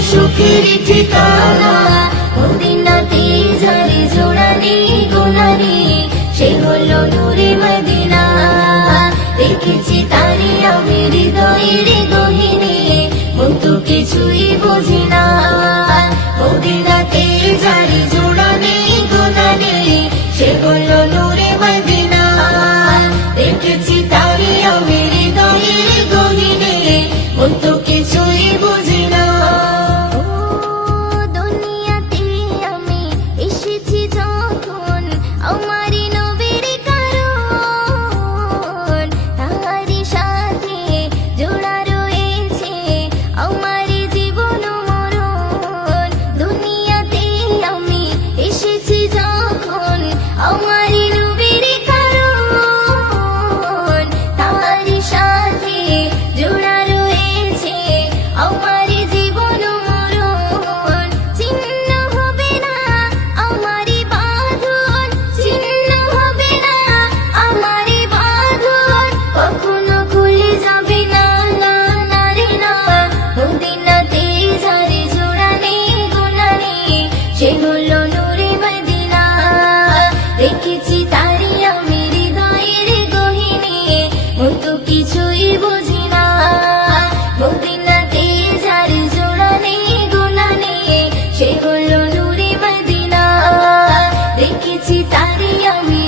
সুখের ঠিকানা, মদিনাতে যারে জোড়া নেই গোনা নেই, সে হলো নূরে মদিনা। দেখেছি তারে আমি হৃদয়ের গহীনে, মন তো কিছুই বুঝি না। মদিনাতে যারে জোড়া নেই গোনা নেই, সে হলো নূরে মদিনা। দেখেছি তারে আমি হৃদয়ের গহীনে, মন তো কিছুই বুঝি না। দুনিয়াতে আমি এসেছি যখন, আমারই নবীর কারণ, তাহারি সাথে জোড়া রয়েছে আমার জীবন মরণ। দুনিয়াতে আমি এসেছি যখন, আমারই নবীর কারণ, তাহারি সাথে জোড়া রয়েছে আমার জীবন মরণ। ছিন্ন হবে না আমারই বাঁধন, ছিন্ন হবে না আমারই বাঁধন, কখনো খুলে যাবে না, না না রে না। মদিনাতে যারে জোড়া নেই গোনা নেই, সে হলো নূরে মদিনা। দেখেছি তারে আমি হৃদয়ের গহীনে, মন তো কিছুই বুঝি না। মদিনাতে যারে জোড়া নেই গোনা নেই, সে হলো নূরে মদিনা। দেখেছি তারে আমি